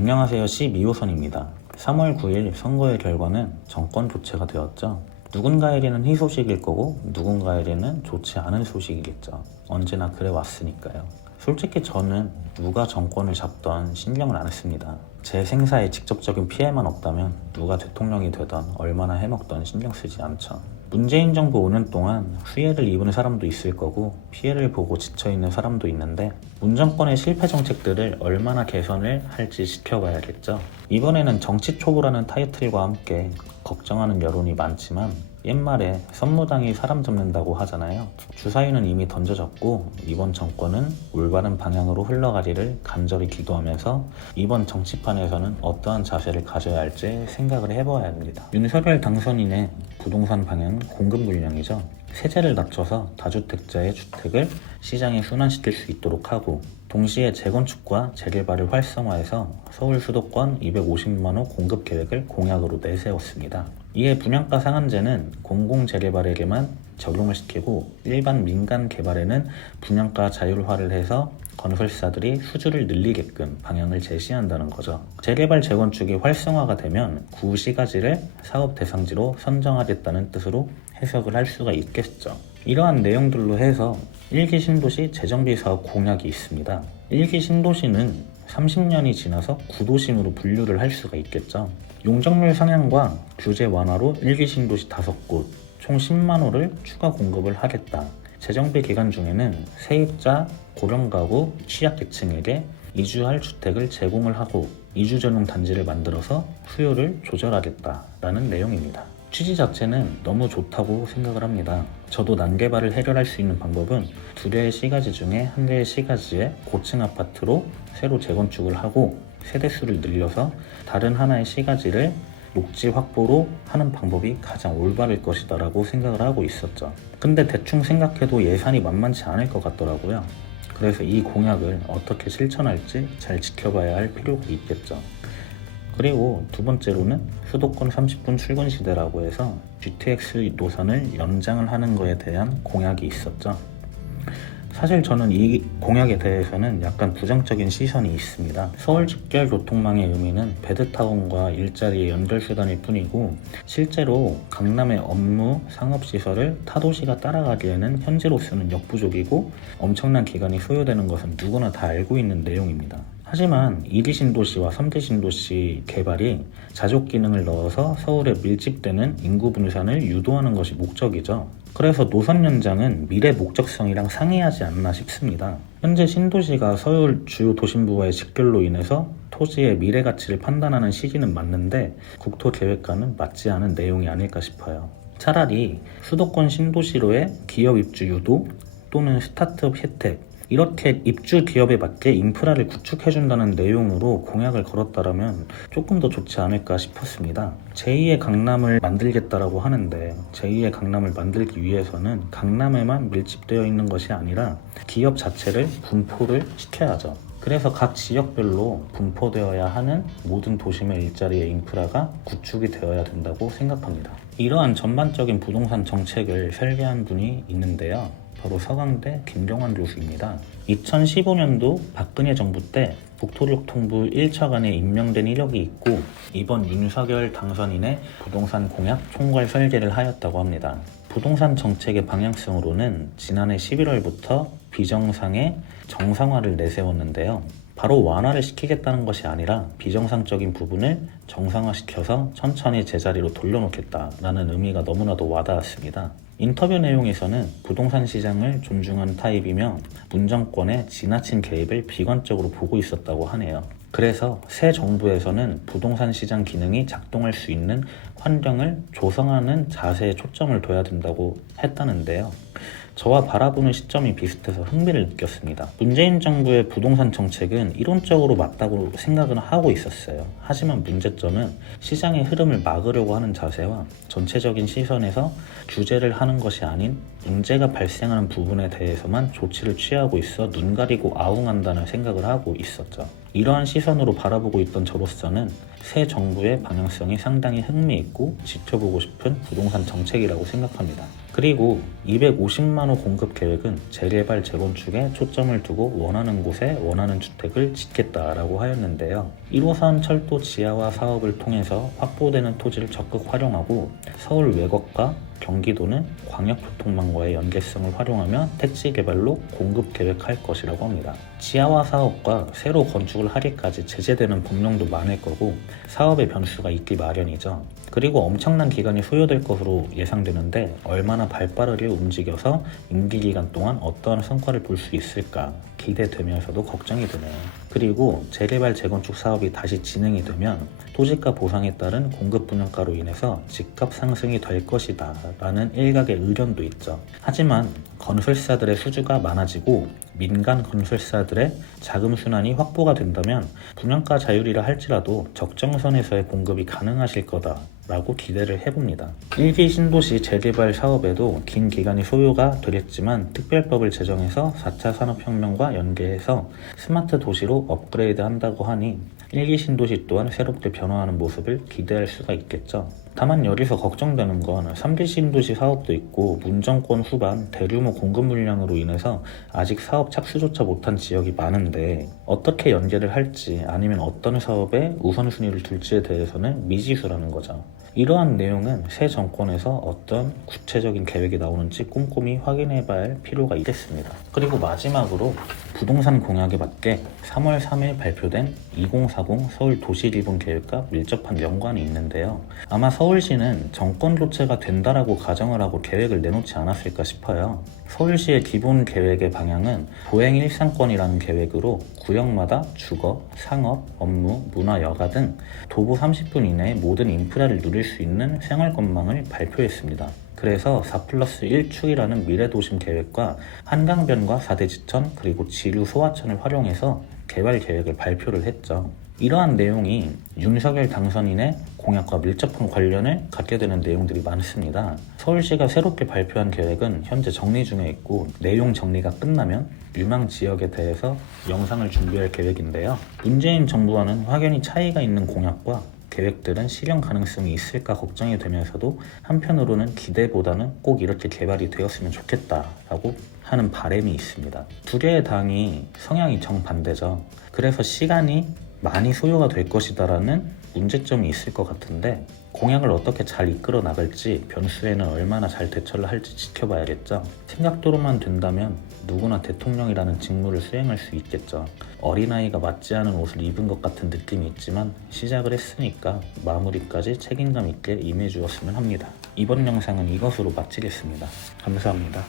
안녕하세요. 12호선입니다. 3월 9일 선거의 결과는 정권 교체가 되었죠. 누군가에게는 희소식일 거고 누군가에게는 좋지 않은 소식이겠죠. 언제나 그래 왔으니까요. 솔직히 저는 누가 정권을 잡던 신경을 안 했습니다. 제 생사에 직접적인 피해만 없다면 누가 대통령이 되던 얼마나 해먹던 신경 쓰지 않죠. 문재인 정부 5년 동안 수혜를 입은 사람도 있을 거고 피해를 보고 지쳐있는 사람도 있는데 문정권의 실패 정책들을 얼마나 개선을 할지 지켜봐야겠죠. 이번에는 정치 초보라는 타이틀과 함께 걱정하는 여론이 많지만 옛말에 선무당이 사람 잡는다고 하잖아요. 주사위는 이미 던져졌고 이번 정권은 올바른 방향으로 흘러가기를 간절히 기도하면서 이번 정치판에서는 어떠한 자세를 가져야 할지 생각을 해봐야 합니다. 윤석열 당선인의 부동산 방향은 공급 물량이죠. 세제를 낮춰서 다주택자의 주택을 시장에 순환시킬 수 있도록 하고 동시에 재건축과 재개발을 활성화해서 서울 수도권 250만호 공급 계획을 공약으로 내세웠습니다. 이에 분양가 상한제는 공공재개발에게만 적용을 시키고 일반 민간 개발에는 분양가 자율화를 해서 건설사들이 수주를 늘리게끔 방향을 제시한다는 거죠. 재개발 재건축이 활성화가 되면 구시가지를 사업 대상지로 선정하겠다는 뜻으로 해석을 할 수가 있겠죠. 이러한 내용들로 해서 1기 신도시 재정비 사업 공약이 있습니다. 1기 신도시는 30년이 지나서 구도심으로 분류를 할 수가 있겠죠. 용적률 상향과 규제 완화로 1기 신도시 5곳, 총 10만 호를 추가 공급을 하겠다. 재정비 기간 중에는 세입자, 고령가구, 취약계층에게 이주할 주택을 제공을 하고 이주 전용 단지를 만들어서 수요를 조절하겠다라는 내용입니다. 취지 자체는 너무 좋다고 생각을 합니다. 저도 난개발을 해결할 수 있는 방법은 2개의 시가지 중에 1개의 시가지에 고층 아파트로 새로 재건축을 하고 세대수를 늘려서 다른 하나의 시가지를 녹지 확보로 하는 방법이 가장 올바를 것이다 라고 생각을 하고 있었죠. 근데 대충 생각해도 예산이 만만치 않을 것 같더라고요. 그래서 이 공약을 어떻게 실천할지 잘 지켜봐야 할 필요가 있겠죠. 그리고 두 번째로는 수도권 30분 출근 시대라고 해서 GTX 노선을 연장을 하는 거에 대한 공약이 있었죠. 사실 저는 이 공약에 대해서는 약간 부정적인 시선이 있습니다. 서울 직결 교통망의 의미는 베드타운과 일자리의 연결수단일 뿐이고 실제로 강남의 업무, 상업시설을 타도시가 따라가기에는 현재로서는 역부족이고 엄청난 기간이 소요되는 것은 누구나 다 알고 있는 내용입니다. 하지만 2기 신도시와 3기 신도시 개발이 자족 기능을 넣어서 서울에 밀집되는 인구 분산을 유도하는 것이 목적이죠. 그래서 노선 연장은 미래 목적성이랑 상이하지 않나 싶습니다. 현재 신도시가 서울 주요 도심부와의 직결로 인해서 토지의 미래 가치를 판단하는 시기는 맞는데 국토계획과는 맞지 않은 내용이 아닐까 싶어요. 차라리 수도권 신도시로의 기업 입주 유도 또는 스타트업 혜택 이렇게 입주 기업에 맞게 인프라를 구축해준다는 내용으로 공약을 걸었다면 조금 더 좋지 않을까 싶었습니다. 제2의 강남을 만들겠다라고 하는데 제2의 강남을 만들기 위해서는 강남에만 밀집되어 있는 것이 아니라 기업 자체를 분포를 시켜야죠. 그래서 각 지역별로 분포되어야 하는 모든 도심의 일자리의 인프라가 구축이 되어야 된다고 생각합니다. 이러한 전반적인 부동산 정책을 설계한 분이 있는데요. 바로 서강대 김경환 교수입니다. 2015년도 박근혜 정부 때 국토교통부 1차관에 임명된 이력이 있고 이번 윤석열 당선인의 부동산 공약 총괄 설계를 하였다고 합니다. 부동산 정책의 방향성으로는 지난해 11월부터 비정상의 정상화를 내세웠는데요. 바로 완화를 시키겠다는 것이 아니라 비정상적인 부분을 정상화시켜서 천천히 제자리로 돌려놓겠다라는 의미가 너무나도 와닿았습니다. 인터뷰 내용에서는 부동산 시장을 존중하는 타입이며 문정권의 지나친 개입을 비관적으로 보고 있었다고 하네요. 그래서 새 정부에서는 부동산 시장 기능이 작동할 수 있는 환경을 조성하는 자세에 초점을 둬야 된다고 했다는데요. 저와 바라보는 시점이 비슷해서 흥미를 느꼈습니다. 문재인 정부의 부동산 정책은 이론적으로 맞다고 생각은 하고 있었어요. 하지만 문제점은 시장의 흐름을 막으려고 하는 자세와 전체적인 시선에서 규제를 하는 것이 아닌 문제가 발생하는 부분에 대해서만 조치를 취하고 있어 눈 가리고 아웅한다는 생각을 하고 있었죠. 이러한 시선으로 바라보고 있던 저로서는 새 정부의 방향성이 상당히 흥미있고 지켜보고 싶은 부동산 정책이라고 생각합니다. 그리고 250만 호 공급 계획은 재개발 재건축에 초점을 두고 원하는 곳에 원하는 주택을 짓겠다라고 하였는데요. 1호선 철도 지하화 사업을 통해서 확보되는 토지를 적극 활용하고 서울 외곽과 경기도는 광역교통망과의 연계성을 활용하며 택지 개발로 공급 계획할 것이라고 합니다. 지하화 사업과 새로 건축을 하기까지 제재되는 법령도 많을 거고 사업의 변수가 있기 마련이죠. 그리고 엄청난 기간이 소요될 것으로 예상되는데 얼마나 발빠르게 움직여서 임기 기간 동안 어떠한 성과를 볼 수 있을까 기대되면서도 걱정이 드네요. 그리고 재개발 재건축 사업이 다시 진행이 되면 토지가 보상에 따른 공급 분양가로 인해서 집값 상승이 될 것이다 라는 일각의 의견도 있죠. 하지만 건설사들의 수주가 많아지고 민간 건설사들의 자금 순환이 확보가 된다면 분양가 자율이라 할지라도 적정선에서의 공급이 가능하실 거다 라고 기대를 해봅니다. 1기 신도시 재개발 사업에도 긴 기간이 소요가 되겠지만 특별법을 제정해서 4차 산업혁명과 연계해서 스마트 도시로 업그레이드 한다고 하니 1기 신도시 또한 새롭게 변화하는 모습을 기대할 수가 있겠죠. 다만 여기서 걱정되는 건 3기 신도시 사업도 있고 문정권 후반 대규모 공급 물량으로 인해서 아직 사업 착수조차 못한 지역이 많은데 어떻게 연계를 할지 아니면 어떤 사업에 우선순위를 둘지에 대해서는 미지수라는 거죠. 이러한 내용은 새 정권에서 어떤 구체적인 계획이 나오는지 꼼꼼히 확인해 봐야 할 필요가 있겠습니다. 그리고 마지막으로 부동산 공약에 맞게 3월 3일 발표된 2040 서울 도시기본 계획과 밀접한 연관이 있는데요. 아마 서울시는 정권 교체가 된다라고 가정을 하고 계획을 내놓지 않았을까 싶어요. 서울시의 기본 계획의 방향은 보행 일상권이라는 계획으로 구역마다 주거, 상업, 업무, 문화, 여가 등 도보 30분 이내에 모든 인프라를 누릴 수 있는 생활권망을 발표했습니다. 그래서 4+1축이라는 미래도심 계획과 한강변과 4대 지천 그리고 지류 소하천을 활용해서 개발 계획을 발표를 했죠. 이러한 내용이 윤석열 당선인의 공약과 밀접한 관련을 갖게 되는 내용들이 많습니다. 서울시가 새롭게 발표한 계획은 현재 정리 중에 있고 내용 정리가 끝나면 유망 지역에 대해서 영상을 준비할 계획인데요. 문재인 정부와는 확연히 차이가 있는 공약과 계획들은 실현 가능성이 있을까 걱정이 되면서도 한편으로는 기대보다는 꼭 이렇게 개발이 되었으면 좋겠다라고 하는 바람이 있습니다. 두 개의 당이 성향이 정반대죠. 그래서 시간이 많이 소요가 될 것이다라는 문제점이 있을 것 같은데 공약을 어떻게 잘 이끌어 나갈지 변수에는 얼마나 잘 대처를 할지 지켜봐야겠죠. 생각대로만 된다면 누구나 대통령이라는 직무를 수행할 수 있겠죠. 어린아이가 맞지 않은 옷을 입은 것 같은 느낌이 있지만 시작을 했으니까 마무리까지 책임감 있게 임해주었으면 합니다. 이번 영상은 이것으로 마치겠습니다. 감사합니다.